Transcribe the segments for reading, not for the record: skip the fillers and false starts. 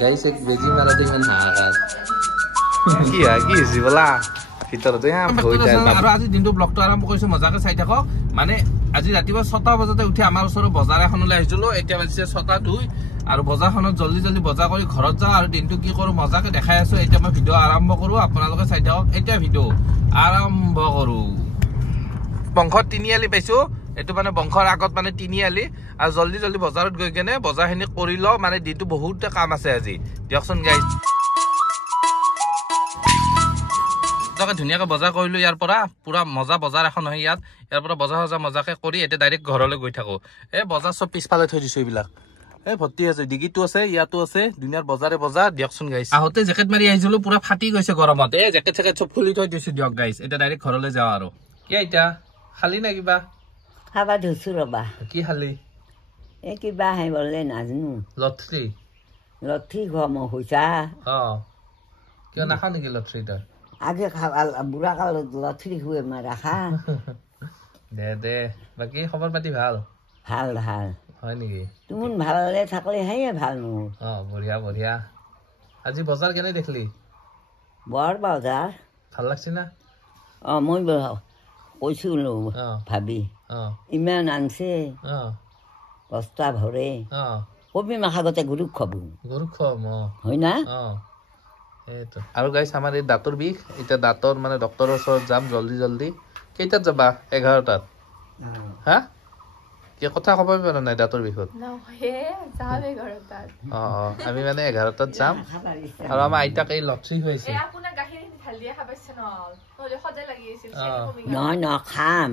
গাইছ এক বেজি মাৰাতে ইমান হাহাকাৰ কি হৈছে বলা ভিতৰতে আৰু আজি দিনটো ব্লগটো আৰম্ভ কৰিছো মজাকে চাই থাকক মানে আজি ৰাতিপুৱা 6টা বজাতে উঠি আমাৰ ওচৰৰ বজাৰ এখনলৈ আহিছিলো এতিয়া বাজিছে 6:02 আৰু বজাৰখনত জলদি জলদি বজাৰ কৰি ঘৰত যাওঁ আৰু দিনটো কি কৰো মজাকে দেখাই আছো এতিয়া মই ভিডিঅ' আৰম্ভ কৰো আপোনালোকে চাই থাকক এতিয়া ভিডিঅ' আৰম্ভ কৰো বংশৰ তিনিআলি পাইছো এটো মানে বংশৰ আগত মানে তিনিআলি আৰু জলদি জলদি বজাৰত গৈ কেনে বজাৰখিনি কৰি ল মানে দিনটো বহুত কাম আছে আজি দিয়কচোন গাইছ তকে ধুনিয়াকে বজাৰ কৰিলো ইয়াৰ পৰা পুৰা মজা বজাৰ এখন হয় ইয়াৰ পৰা বজাৰ হজা মজাকে কৰি এটা ডাইৰেক্ট ঘৰলৈ গৈ থাকো এই বজাৰ সব পিছফালে থৈ দিছো এইবিলাক এই ভৰ্তি আছে ডিগিটো আছে ইয়াতো আছে দুনিয়াৰ বজাৰে বজাৰ দিয়কচোন গাইছ আহতে জেকেট মাৰি আহিছিলো পুৰা ফাটি গৈছে গৰমত এই জেকেট চেকেট সব খুলি থৈ দিছো দিয়ক গাইছ এটা ডাইৰেক্ট ঘৰলৈ যাও আৰু কি এটা খালি না কিবা খাবা ধুছো ৰবা কি খালি এ কিবা হে বলে নাজনো লটৰি ঘম হৈছা কিয় নাখা নেকি লটৰিটা আগে খাবা বুঢ়া কালত লটৰি খুৱে মাৰা খা দে বাকী খবৰ পাতি ভাল ভাল হয় নেকি তুমি ভালে থাকলে হে ভাল মোৰ বঢ়িয়া আজি বজাৰ কেনে দেখলি বৰ বজাৰ ভাল লাগছে না মই কৈছিলো ভাবি ইমান আনছে বস্তা ভৰে কবি মাখাগতে গৰু খাব হয় না আৰু গাইছ আমাৰ এই দাঁতৰ বিষ এতিয়া দাঁতৰ মানে ডক্টৰৰ ওচৰত যাম জলদি কেইটাত যাবা 11টাত হা কি কথা ক'ব পাৰা নাই দাঁতৰ বিষত আমি মানে 11টাত যাম আৰু আমাৰ আইতাক এই লটৰি হৈছে নহয় খাম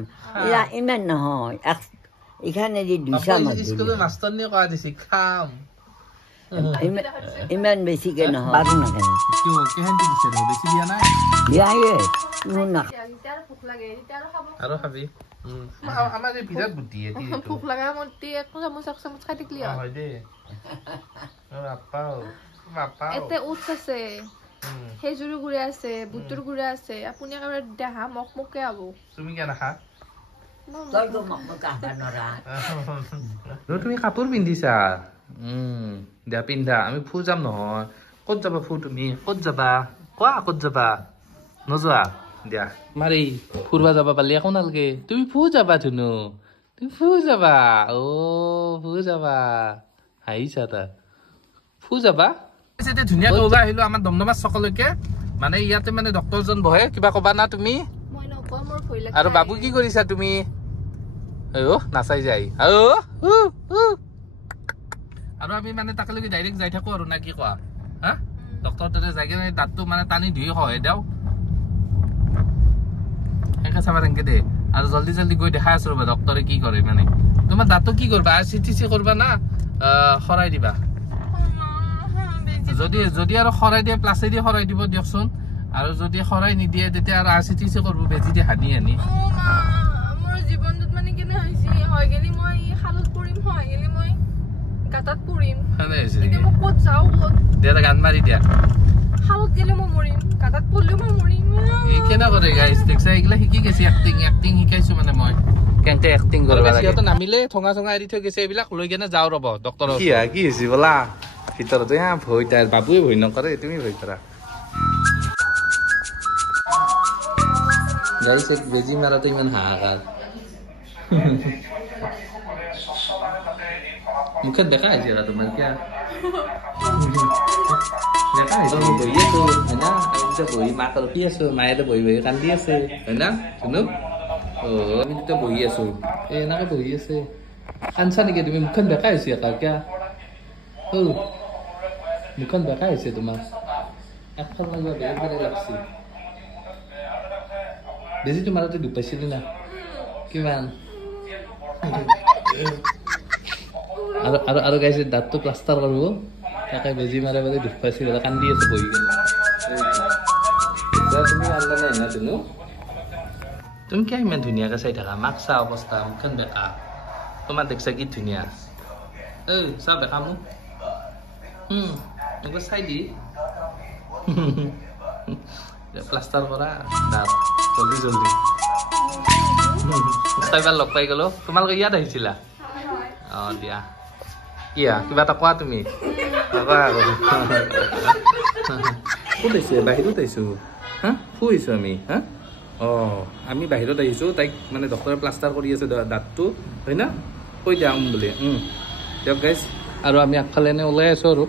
ইমান নহয় এখানে যে 200 স্কুলৰ মাষ্টৰনীয়ে কোৱা দিছে খাম ইমান বেছিকে নহয় বাৰো নাকে কিয় কেহেন্তি দিছে বেছি দিয়া নাই দিয়ায়ে তুমি না আৰু খাবি আমাৰ এই বিৰাট বুদ্ধি এটি ভোক লাগা মতি এক চামুচ খাই দিলি হয় দে বাপা এতে উৎস আছে হেজুৰু গুড়া আছে বুটুৰ গুড়া আছে আপুনি একেবাৰে দেহা মকমকে আব তুমি কি নাখা তই তো মকমকা নৰা তুমি কাপোৰ পিন্ধিছা দিয়া পিন্ধা আমি ফু যাম নহয় ক'ত যাবা ফু তুমি ক'ত যাবা কোৱা ক'ত যাবা নোযোৱা দিয়া মাৰি ফুৰবা যাবা পালি একো নালগে তুমি ফু যাবা ধুনু তুমি ফু যাবা ফু যাবা হাঁহিছা তা ফু যাবা ধুনীয়াকৈ ওলাই আহিলো আমাৰ দমদমা চকলৈকে মানে ইয়াতে মানে ডক্টৰজন বহে কিবা কবা না তুমি আৰু বাবু কি কৰিছা তুমি নাচাই যাই আৰু আমি মানে তাকেলৈকে ডাইৰেক্ট যাই থাকো আৰু না কি কোৱা হা ডক্টৰ তাতে যাই কিনে দাঁতটো মানে টানি ধুই হয় দেও সেনেকে চাবা তেনেকে দে আৰু জলদি গৈ দেখাই আছো ৰবা ডক্টৰে কি কৰে মানে তোমাৰ দাঁতটো কি কৰবা চিটিচি কৰবা না খৰাই দিবা যদি আৰু খৰাই দিয়ে প্লাছে দি খৰাই দিব দিয়কচোন আৰু যদি খৰাই নিদিয়ে তেতিয়া আৰু চিটিচি কৰিব বেজি দি হানি মোৰ জীৱনটোত মানে কেনে হৈছে হয় গেলি মই খালত পৰিম হয় গেলি মই গাতাত পৰিম এতিয়া মই ক'ত যাওঁ ক'ত দিয়া গান মাৰি দিয়া খালত গেলে মই মৰিম গাতাত পৰিলেও মই মৰিম এই কেনে কৰে গাইছ দেখছা এইগিলা শিকি গৈছে এক্টিং শিকাইছো মানে মই কেনেকে এক্টিং কৰিব লাগে সিহঁতে নামিলে ঠঙা এৰি থৈ গৈছে এইবিলাক লৈ কেনে যাওঁ ৰব ডক্টৰ কি হৈছে বলা ভিতৰতে ভয় তাই বাবুৱে ভয় নকৰে তুমি ভয় কৰা গাইছ এক বেজি মাৰাতে ইমান হাহাকাৰ মুখত দেখা আহিছে তোমাৰ কিয় দেখা আহিছে বহি আছো হয় না আমি বহি মাক ৰখি আছো মায়েতো বহি কান্দি আছে হয় না শুনো আমি তেতিয়া বহি আছো এনেকে বহি আছে কান্দছা নেকি তুমি মুখখন দেখা হৈছে কিয় মুখখন দেখা হৈছে তোমাৰ একফাল মাৰিব বেলেগ লাগছে বেজি তোমাৰ দুখ পাইছিলি না কিমান আৰু গাইছে দাঁতটো প্লাষ্টাৰ কৰিব তাকে বেজি মাৰে মানে দুখ পাইছিল কান্দি আছে বহি কিনে তুমি কান্দা নাই না তুমি কিয় ইমান ধুনীয়াকে চাই থাকা মাক চা অৱস্থা মুখখন বেকা তোমাৰ দেখছা কি ধুনীয়া চা বেকা মোক একবাৰ চাই দি প্লাষ্টাৰ কৰা দাঁত জলদি চাইবাৰ লগ পাই গলো তোমালোকে ইয়াত আহিছিলা দিয়া কিয়া কিবা এটা কোৱা তুমি ক'ত আহিছে বাহিৰত আহিছোঁ হা শুইছোঁ আমি হা অঁ আমি বাহিৰত আহিছোঁ তাইক মানে ডক্টৰে প্লাষ্টাৰ কৰি আছে দাঁতটো হয় না কৈ যাম বুলি দিয়ক গাইজ আৰু আমি আগফালে এনে ওলাই আছোঁ আৰু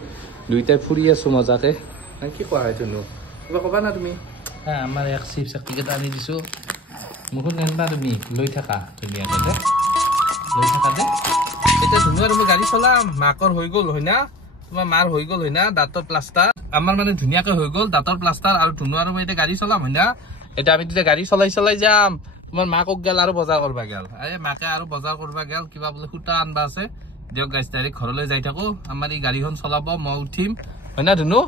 দুইটাই ফুৰি আছোঁ মজাকে কি কোৱা হয় তুনো কিবা ক'বা না তুমি আমাৰ এক চিপছ একটিকেইটা আনি দিছোঁ মুখত নেনবা তুমি লৈ থাকা ধুনীয়াকৈ দে লৈ থাকা দে এতিয়া ধুনীয়া তুমি গাড়ী চলাম মাকৰ হৈ গ'ল হয় না তোমাৰ মাৰ হৈ গ'ল হয় না দাঁতৰ প্লাষ্টাৰ আমাৰ মানে ধুনীয়াকৈ হৈ গ'ল দাঁতৰ প্লাষ্টাৰ আৰু ধুনীয়া আৰু মই এতিয়া গাড়ী চলাম হয় না এতিয়া আমি তেতিয়া গাড়ী চলাই যাম তোমাৰ মাকক গেল আৰু বজাৰ কৰবা গেল মাকে আৰু বজাৰ কৰবা গেল কিবা বোলে সূতা আনবা আছে দিয়ক গাইজ ডাইৰেক্ট ঘৰলৈ যাই থাকো আমাৰ এই গাড়ীখন চলাব মই উঠিম হয় না ধুনু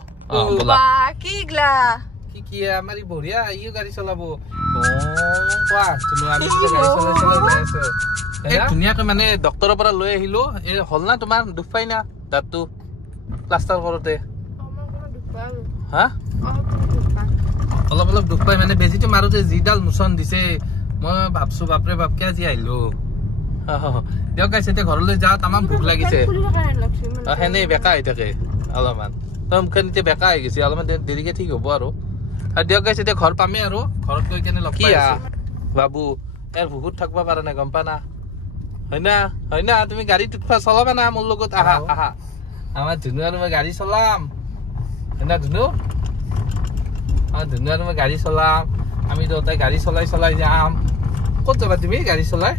কি আমাৰ ই বঢ়িয়া ইও গাড়ী চলাব ধুনীয়াকৈ মানে ডক্টৰৰ পৰা লৈ আহিলো এই হল না তোমাৰ দুখ পাই না দাঁতটো প্লাষ্টাৰ কৰোতে হা অলপ দুখ পাই মানে বেজিটো মাৰোতে যিডাল মোচন দিছে মই ভাবছো বাপৰে বাপকে আজি আহিলো দিয়ক গাইছে এতিয়া ঘৰলৈ যাওঁ তামাম ভোক লাগিছে সেনে বেকা হৈ থাকে অলপমান তই মুখখন এতিয়া বেকা হৈ গৈছে অলপমান দেৰিকে ঠিক হ'ব আৰু দিয়ক গাইছে এতিয়া ঘৰ পামেই আৰু ঘৰত গৈ কেনে লগ পাই বাবু ইয়াৰ ভোকত থাকিব পাৰা নাই গম পা না হয় না তুমি গাড়ী চলাবা না মোৰ লগত আহা আমাৰ ধুনু আৰু মই গাড়ী চলাম হয় না ধুনু আমাৰ ধুনু আৰু মই গাড়ী চলাম আমি দুটাই গাড়ী চলাই যাম ক'ত যাবা তুমি গাড়ী চলাই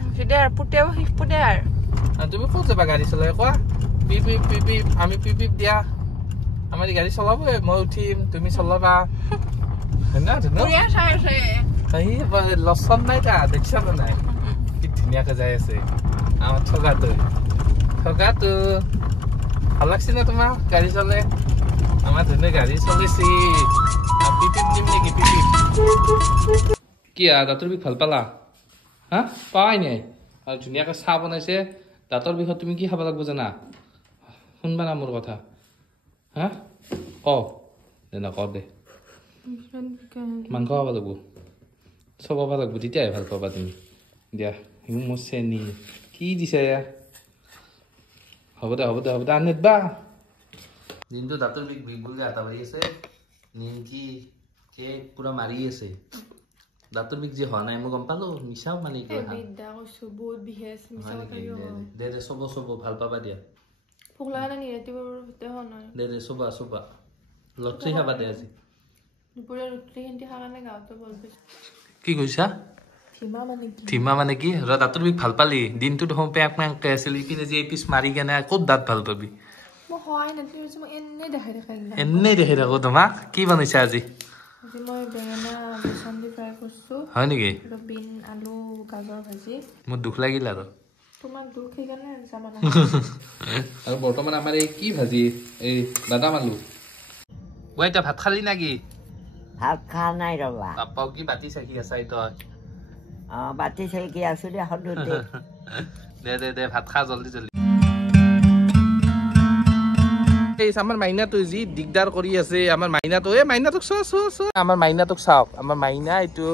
তুমি ক'ত যাবা গাড়ী চলাই কোৱা পিপ আমি পিপ দিয়া আমাৰ গাড়ী চলাব মই উঠিম তুমি চলাবা হয় না ধুনু লচন নাই তা দেখিছা নাই কি ধুনীয়াকে যাই আছে আমার ঠগাটো ভাল লাগছে না তোমার গাড়ি চলে আমার ধুনীয়া গাড়ী চলাইছি পিপিপ দিম নেকি পিপিপ কি দাঁতৰ বিষ ভাল পালা হা পাই নাই আৰু ধুনীয়াকৈ চাহ বনাইছে দাঁতৰ বিষত তুমি কি খাব লাগিব জানা শুনবা না মোৰ কথা হা ক দে মাংস খাব লাগিব চব খাব লাগিব তেতিয়াহে ভাল পাবা তুমি দিয়া মোৰ চেনি কি দিছে হ'ব দে আনিবা দিনটো দাঁতৰ বিষ বুলি আটা মাৰি আছে নিমকি কেক পুৰা মাৰি আছে দাঁতৰ বিষ যে হোৱা নাই মই গম পালো মিছাও মানে দে চব ভাল পাবা দিয়া দে চবা লটৰি খাবা দে আজি কি কৈছা থিমা মানে কি দাঁতৰ বিষ ভাল পালি দিনটো দেখোন পেক পেংকে আছিল ইপিনে যে পিছ মাৰি কেনে ক'ত দাঁত ভাল পাবি এনেই দেখাই থাকো তোমাক কি বনাইছা আজি হয় নেকি মোৰ দুখ লাগিল আৰু বৰ্তমান আমাৰ এই কি ভাজি এই বাদাম আলু এতিয়া ভাত খালি নাকি ভাত খোৱা নাই ৰবা পাপাও কি বাতি চাকি আছাই তই বাতি চাকি আছো দে ভাত খা জলদি আমাৰ মাইনাটো যি দিগদাৰ কৰি আছে আমাৰ মাইনাটোক চোৱা আমাৰ মাইনাটোক চাওক আমাৰ মাইনা এইটো